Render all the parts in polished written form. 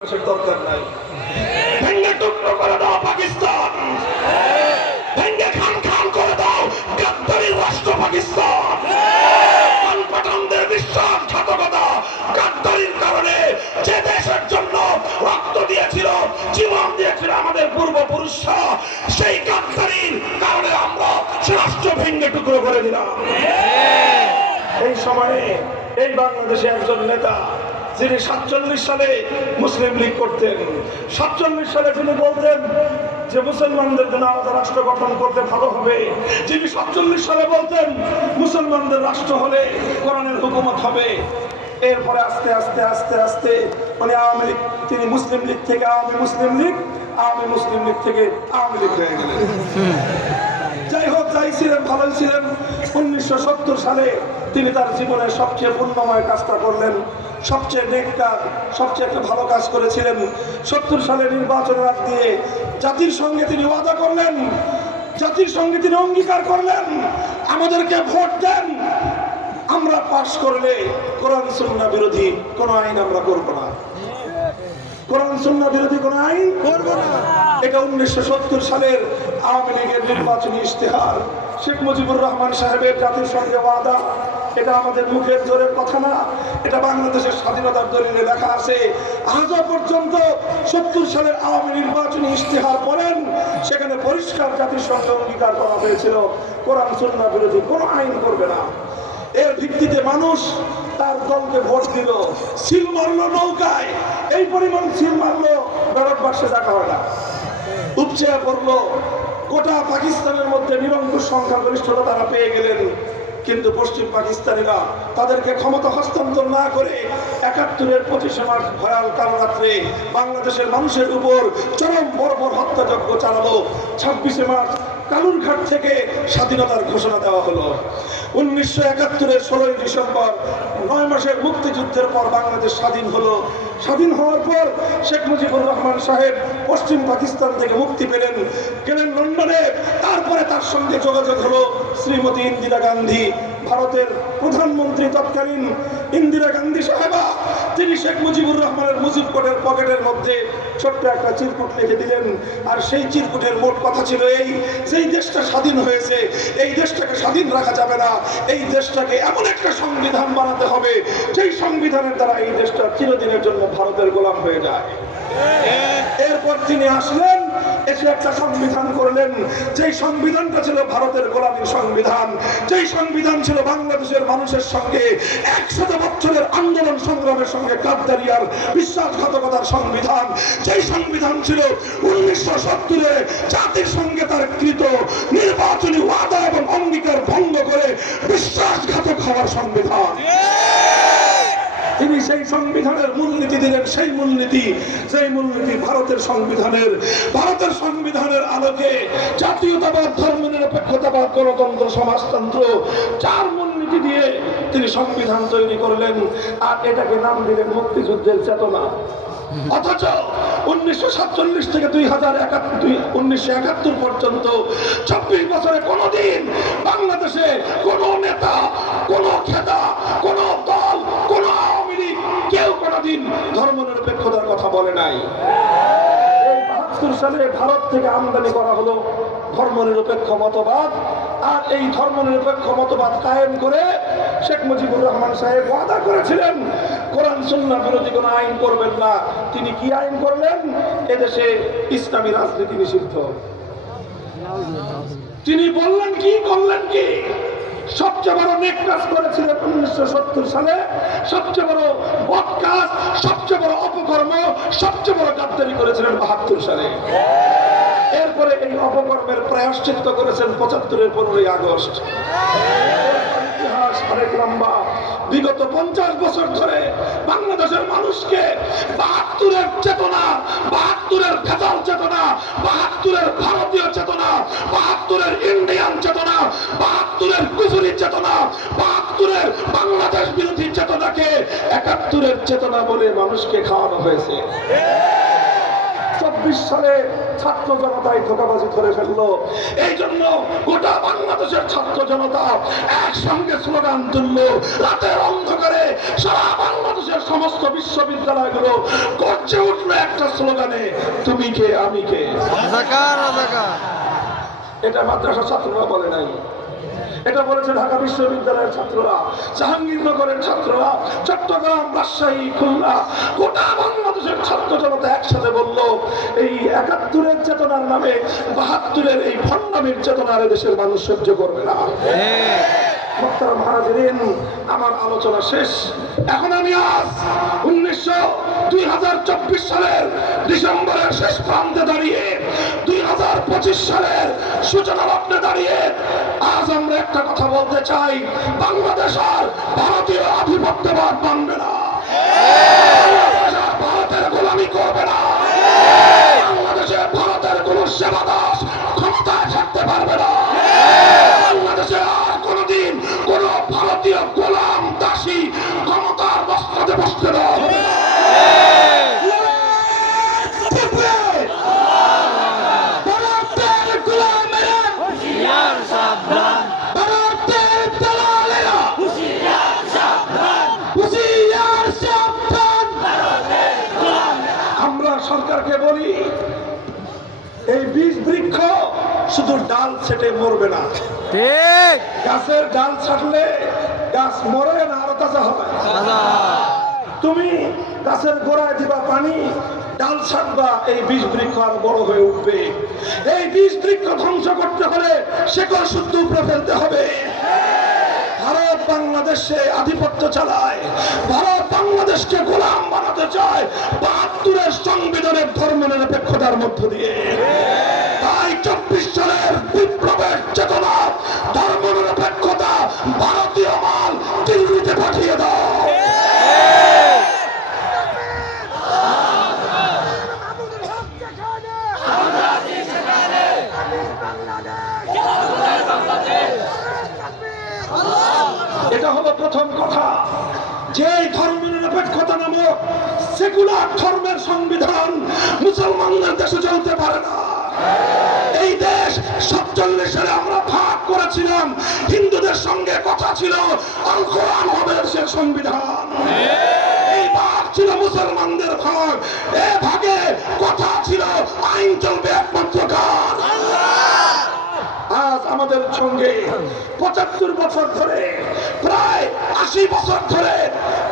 দরকার নাই। ভেঙে টুকরো করে দাও পাকিস্তান, ভেঙে খান খান করে দাও গাদ্দারি রাষ্ট্র পাকিস্তান। পাঠানদের বিশ্বাসঘাতকতা গাদ্দারির কারণে যে দেশের জন্য রক্ত দিয়েছিল, জীবন দিয়েছিল আমাদের পূর্বপুরুষরা, সেই গাদ্দারির কারণে আমরা সে রাষ্ট্র ভেঙে টুকরো করে দিলাম। এই সময়ে এই বাংলাদেশে একজন নেতা যিনি 47 সালে মুসলিম লীগ করতেন, 47 সালে তিনি বলতেন যে মুসলমানদের জন্য আলাদা রাষ্ট্র গঠন করতে ভালো হবে, যিনি 47 সালে বলতেন মুসলমানদের রাষ্ট্র হলে কোরআনের হুকুমত হবে। এরপরে আস্তে আস্তে আস্তে আস্তে মানে আওয়ামী লীগ, তিনি মুসলিম লীগ থেকে আওয়ামী মুসলিম লীগ, আওয়ামী মুসলিম লীগ থেকে আওয়ামী লীগ হয়ে গেলেন। যাই হোক, যাই ছিলেন ভালোই ছিলেন। 1970 সালে তিনি তার জীবনের সবচেয়ে পুণ্যময় কাজটা করলেন, সবচেয়ে নেক কাজ, সবচেয়ে ভালো কাজ করেছিলেন। 70 সালে নির্বাচনের আগ দিয়ে জাতির সঙ্গে তিনি ওয়াদা করলেন, জাতির সঙ্গে তিনি অঙ্গীকার করলেন, আমাদেরকে ভোট দেন, আমরা পাশ করলে কোরআন সুন্নাহ বিরোধী কোনো আইন আমরা করব না, কোরআন সুন্নাহ বিরোধী কোনো আইন করব না। এটা 1970 সালের আওয়ামী লীগের নির্বাচনী ইশতেহার, শেখ মুজিবুর রহমান সাহেবের জাতির সঙ্গে ওয়াদা। এটা আমাদের মুখের জোরের কথা না, এটা বাংলাদেশের স্বাধীনতার দলিলে লেখা আছে। আজও পর্যন্ত 70 সালের আওয়ামী নির্বাচনী ইশতেহার পড়েন, সেখানে পরিষ্কার জাতির সঙ্গে অঙ্গীকার করা হয়েছিল কোরআন সুন্নাহ বিরোধী কোনো আইন করবে না। এর ভিত্তিতে মানুষ তার দলকে ভোট দিল, সিল মারলো নৌকায়, এই পরিমাণ সিল মারলো ভারতবর্ষে দেখা হয় না, উপচে পড়লো। গোটা পাকিস্তানের মধ্যে নিরঙ্কুশ সংখ্যাগরিষ্ঠতা তারা পেয়ে গেলেন। কিন্তু পশ্চিম পাকিস্তানিরা তাদেরকে ক্ষমতা হস্তান্তর না করে 71-এর 25 মার্চ ভয়াল কাল রাত্রে বাংলাদেশের মানুষের উপর চরম বর্বর হত্যাযজ্ঞ চালালো। 26 মার্চ কালুরঘাট থেকে স্বাধীনতার ঘোষণা দেওয়া হলো। 1971-এর 16 ডিসেম্বর 9 মাসের মুক্তিযুদ্ধের পর বাংলাদেশ স্বাধীন হলো। স্বাধীন হওয়ার পর শেখ মুজিবুর রহমান সাহেব পশ্চিম পাকিস্তান থেকে মুক্তি পেলেন, গেলেন লন্ডনে। তারপরে তার সঙ্গে যোগাযোগ হলো শ্রীমতী ইন্দিরা গান্ধী, ভারতের প্রধানমন্ত্রী তৎকালীন ইন্দিরা গান্ধী সাহেবা। তিনি শেখ মুজিবুর রহমানের মুজিব কোটের পকেটের মধ্যে ছোট্ট একটা চিরকুট লিখে দিলেন। আর সেই চিরকুটের মোট কথা ছিল এই, যেই দেশটা স্বাধীন হয়েছে এই দেশটাকে স্বাধীন রাখা যাবে না, এই দেশটাকে এমন একটা সংবিধান বানাতে হবে যেই সংবিধানের দ্বারা এই দেশটা চিরদিনের জন্য ভারতের গোলাম হয়ে যায়। এরপর তিনি আসলেন, এসে একটা সংবিধান করলেন, যেই সংবিধানটা ছিল ভারতের গোলামীর সংবিধান, যেই সংবিধান ছিল বাংলাদেশের মানুষের সঙ্গে 100 বছরের আন্দোলন সংগ্রামের সঙ্গে গাদ্দারি আর বিশ্বাসঘাতকতার সংবিধান, যেই সংবিধান ছিল 1970-এ জাতির সঙ্গে তার কৃত নির্বাচনী ওয়াদা এবং অঙ্গীকার ভঙ্গ করে বিশ্বাসঘাতক হওয়ার সংবিধান। তিনি সেই সংবিধানের মূলনীতি দিলেন, সেই মূলনীতি, সেই মূলনীতি ভারতের সংবিধানের আলোকে জাতীয়তাবাদ, ধর্মনিরপেক্ষতাবাদ, গণতন্ত্র, সমাজতন্ত্র, চার মূলনীতি দিয়ে তিনি সংবিধান তৈরি করলেন। আর এটাকে নাম দিলেন মুক্তিযুদ্ধের চেতনা। অথচ 1947 থেকে 1971 পর্যন্ত 26 বছরে কোনদিন বাংলাদেশে কোন নেতা, কোন খেতা, কোন দল, কোন আওয়ামী লীগ কেউ কোনদিন ধর্মনিরপেক্ষতার কথা বলে নাই। এই 72 সালে ভারত থেকে আমদানি করা হলো ধর্মনিরপেক্ষ মতবাদ। আর এই ধর্মনিরপেক্ষ মতবাদ কায়েম করে শেখ মুজিবুর রহমান সাহেব ওয়াদা করেছিলেন কোরআন সুন্নাহ বিরোধী কোনো আইন করবেন না। তিনি কি আইন করলেন? এদেশে ইসলামী রাজনীতি নিষিদ্ধ। তিনি বললেন কি, করলেন কি? সবচেয়ে বড় নেক কাজ করেছিলেন 1970 সালে, সবচেয়ে বড় বদ কাজ, সবচেয়ে বড় অপকর্ম, সবচেয়ে বড় গাদ্দারি করেছিলেন 72 সালে। এরপরে এই অপকর্মের প্রায়শ্চিত্ত করেছেন 75-এর 15ই আগস্ট। ইতিহাস অনেক লম্বা। বিগত 50 বছর ধরে বাংলাদেশের মানুষকে 72-এর চেতনা, 72-এর ভেজাল চেতনা, 72-এর ভারতীয় চেতনা, 72-এর ইন্ডিয়ান চেতনা, 72-এর কুফরি চেতনা, 72-এর বাংলাদেশ বিরোধী চেতনাকে 71-এর চেতনা বলে মানুষকে খাওয়ানো হয়েছে। সালে ছাত্র জনতায় ধোঁকাবাজি করে ফেললো। এই জন্য গোটা বাংলাদেশের ছাত্র জনতা একসঙ্গে স্লোগান তুললো। রাতের অন্ধকারে সারা বাংলাদেশের সমস্ত বিশ্ববিদ্যালয়গুলো গর্জে উঠলো একটা স্লোগানে, তুমি কে আমি কে। এটা মাদ্রাসা ছাত্ররা বলে নাই, এটা বলেছে ঢাকা বিশ্ববিদ্যালয়ের ছাত্ররা, জাহাঙ্গীরনগরের ছাত্ররা, চট্টগ্রাম, রাজশাহী, খুলনা, গোটা বাংলাদেশের ছাত্র জনতা একসাথে বলল, এই ৭১-এর চেতনার নামে ৭২-এর এই ভণ্ডামির চেতনার দেশের মানুষ সহ্য করবে না। মোহতারাম হাজিরিন, আমার আলোচনা শেষ। এখন আমি আজ 2024 সালের ডিসেম্বরের শেষ প্রান্তে দাঁড়িয়ে 2025 সালের সূচনা লগ্নে দাঁড়িয়ে আজ আমরা একটা কথা বলতে চাই, বাংলাদেশ আর ভারতীয় আধিপত্যবাদ মানবে না, ভারতের গোলামি করবে না, বাংলাদেশে ভারতের কোন সেবাদাস ক্ষমতায় থাকতে পারবে না, বাংলাদেশে আর কোনদিন কোন ভারতীয় গোলাম দাসী ক্ষমতার বস্ত্রতে বসতে দেওয়া হবে না। সরকারকে বলি, এই বীজ বৃক্ষ শুধু ডাল ছেটে মরবে না, ঠিক গাছের ডাল ছাটলে গাছ মরে না, আরো তাজা হবে। তুমি গাছের গোড়ায় দিবা পানি, ডাল ছাটবা, এই বীজ বৃক্ষ আর বড় হয়ে উঠবে। এই বীজ বৃক্ষ ধ্বংস করতে হলে শেকড় শুদ্ধ উপরে ফেলতে হবে। ভারত বাংলাদেশে আধিপত্য চালায়, ভারত বাংলাদেশকে গোলাম বানাতে চায় ৭২-এর সংবিধানের ধর্মনিরপেক্ষতার মধ্য দিয়ে। তাই ২৪ সালের বিপ্লবের চেতনা, ধর্মনিরপেক্ষতা, ভারতীয় মাল দিল্লিতে পাঠিয়ে দাও। এটা হলো প্রথম কথা, যে ধর্মনিরপেক্ষতা নামক সেকুলার ধর্মের সংবিধান মুসলমানদের দেশে চলতে পারে না। এই দেশ ৪৭ সালে আমরা ভাগ করেছিলাম, হিন্দুদের সঙ্গে কথা ছিল আল কোরআন হবে দেশের সংবিধান। এই ভাগ ছিল মুসলমানদের ভাগ, এ ভাগে কথা ছিল আইন চলবে একমাত্র কার। আজ আমাদের সঙ্গে ৭৫ বছর ধরে, প্রায় ৮০ বছর ধরে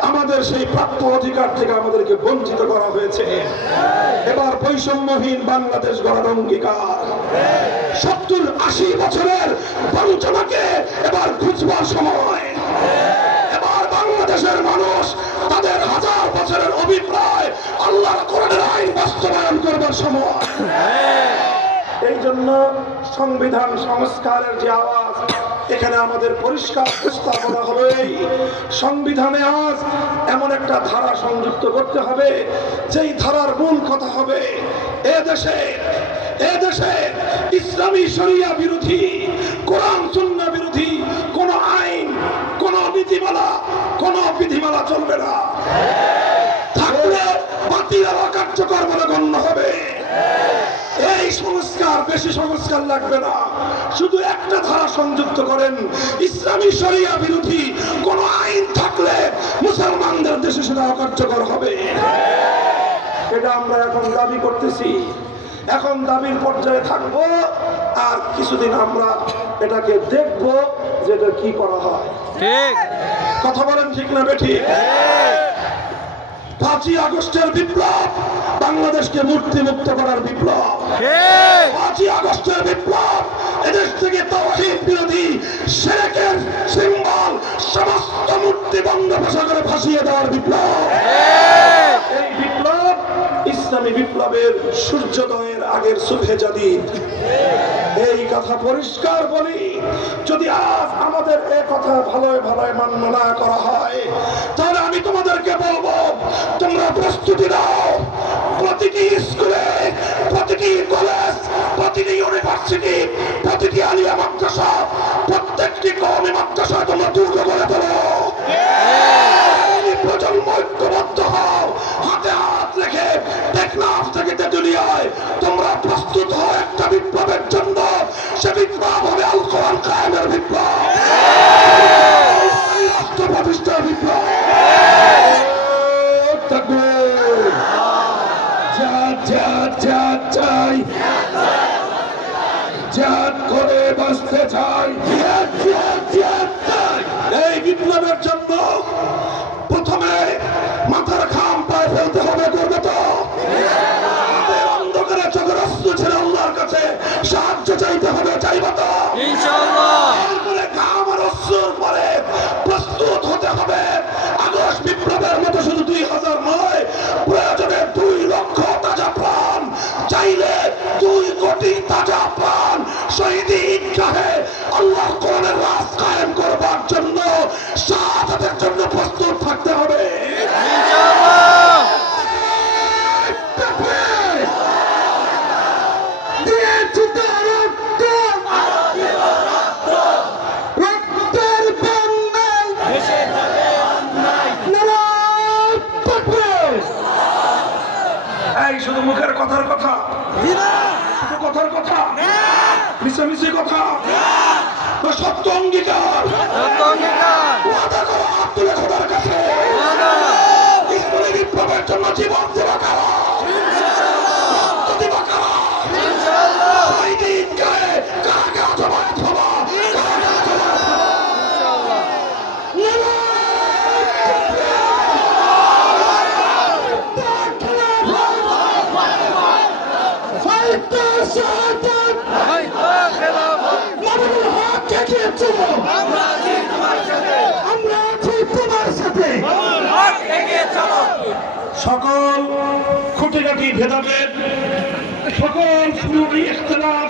আমাদের সেই প্রাপ্য অধিকার থেকে আমাদেরকে বঞ্চিত করা হয়েছে। এবার বৈষম্যহীন বাংলাদেশ গড়ার অঙ্গীকার। ৭০-৮০ বছরের বঞ্চনাকে এবার ঘুচবার সময়। এবার বাংলাদেশের মানুষ তাদের ১০০০ বছরের অভিপ্রায় আল্লাহর কোরআনের আইন বাস্তবায়ন করবার সময়। এই জন্য সংবিধান সংস্কারের যে আওয়াজ, এখানে আমাদের পরিষ্কার প্রস্তাবনা হলো, এই সংবিধানে আজ এমন একটা ধারা সংযুক্ত করতে হবে, যেই ধারার মূল কথা হবে এ দেশে ইসলামী শরিয়া বিরোধী, কোরআন সুন্নাহ বিরোধী কোন আইন, কোন বিধিমালা চলবে না। থাকলে বাতিল আর অকার্যকর বলে গণ্য হবে। এই সংস্কার, বেশি সংস্কার লাগবে না, শুধু একটা ধারা সংযুক্ত করেন, ইসলামী শরিয়া বিরোধী কোন আইন থাকলে মুসলমানদের দেশে সেটা অকার্যকর হবে। এটা আমরা এখন দাবি করতেছি, এখন দাবির পর্যায়ে থাকবো, আর কিছুদিন আমরা এটাকে দেখবো যে এটা কি করা হয়। ঠিক কথা বলেন, ঠিক না বেঠিক? ৫ই আগস্টের বিপ্লব বাংলাদেশকে মূর্তিমুক্ত করার বিপ্লব। ৫ই আগস্টের বিপ্লব এদেশ থেকে তাওহীদ বিরোধী, শিরকের সিম্বল সমস্ত মূর্তি বঙ্গোপসাগরে ভাসিয়ে দেওয়ার বিপ্লব। এই বিপ্লব ইসলামী বিপ্লবের সূর্যোদয়ের আগের সুবহে জাদিদ। এই কথা পরিষ্কার বলি, যদি আজ আমাদের এই কথা ভালোই ভালোই মান্য না করা হয়, তাহলে আমি তোমাদেরকে বলবো, তোমরা প্রস্তুতি নাও। প্রতিটি স্কুলে, প্রতিটি কলেজ, প্রতিটি ইউনিভার্সিটি, প্রতিটি আলিয়া মাদ্রাসা, প্রত্যেকটি কওমি মাদ্রাসা তোমরা দুর্গ করে তোলো। প্রজন্ম ঐক্যবদ্ধ হও, হাতে হাত রেখে টেকনাফ থেকে তেঁতুলিয়ায় জিহাদ চাই, জিহাদ করে বাঁচতে চাই, জিহাদ চাই। এই বিপ্লবের জন্য প্রথমে মাথার ঘাম পায়ে ফেলতে হবে, করবে তো? আমাদের অন্ধকারে চোখের অস্ত্র ছেড়ে আল্লাহর কাছে সাহায্য চাইতে হবে, চাইবা তো? ইনশাআল্লাহ। এরপরে ঘাম আর অস্ত্রের পরে প্রস্তুত হতে হবে আগস্ট বিপ্লবের মতো শুধু 2000 নয়, প্রয়োজনে 2 লক্ষ তাজা প্রাণ, চাইলে 2 কোটি তাজা প্রাণ শহীদি ঈদগাহে আল্লাহর কোরআনের রাজ কায়েম করবার জন্য শাহাদাতের জন্য প্রস্তুত থাকতে হবে। ইনশাআল্লাহ। দিয়েছি তো রক্ত, রক্তের বন্যায় দেশে যাবে অন্যায়। নারায় তাকবীর। এই শুধু মুখের কথার কথা, শুধু কথার কথা, মিশামিশি কথা, তো সত্য অঙ্গীকার, সত্য অঙ্গীকার। ওয়াদা করো হাত তুলে খোদার কাছে, ওয়াদা। ইসলামী বিপ্লবের জন্য জীবন দেওয়া কারা, রক্ত দেওয়া কারা, ইনশাআল্লাহ। শহীদি ঈদগাহে কারা কারা জমায়েত হবা, কারা কারা জমায়েত হবা। ইনশাআল্লাহ। হয়তো খেলাফত। আমরা আছি তোমার সাথে। হক এগিয়ে চলো। সকল খুঁটিনাটি ভেদাভেদ, সকল শুরুটি ইখতিলাফ